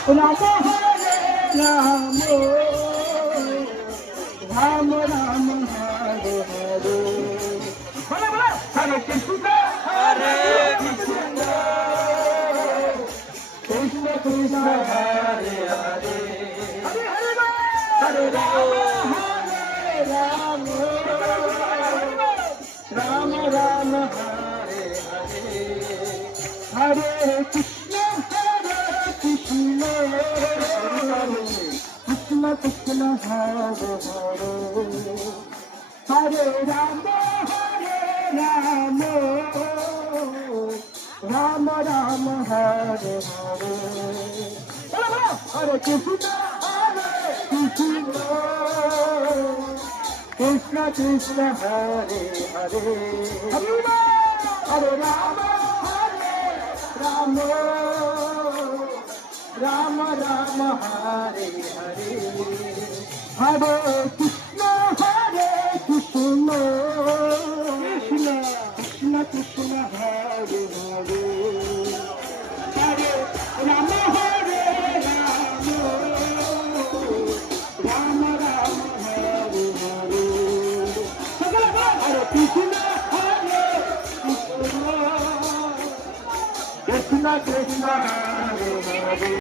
রাম হরে রাম, রাম রাম হরে হরে। বলো বলো, হরে কৃষ্ণ হরে কৃষ্ণ, কৃষ্ণ কৃষ্ণ হরে হরে, হরে হরে হরে রাম হরে রাম, রাম রাম হরে হরে, হরে কৃষ্ণ কৃষ্ণ, কৃষ্ণ কৃষ্ণ হরে হরে, হরে রাম রাম, রাম রাম হরে হরে। হরে কৃষ্ণ কৃষ্ণ, কৃষ্ণ কৃষ্ণ হরে হরে, হরে রাম রাম, রাম রাম হরে হরে, হরে কৃষ্ণ কৃষ্ণ, কৃষ্ণ কৃষ্ণ কৃষ্ণ হরে হরে, হরে রাম রাম, রাম রাম হরে হরে, হরে কৃষ্ণ কৃষ্ণ, কৃষ্ণ কৃষ্ণ হরে হরে।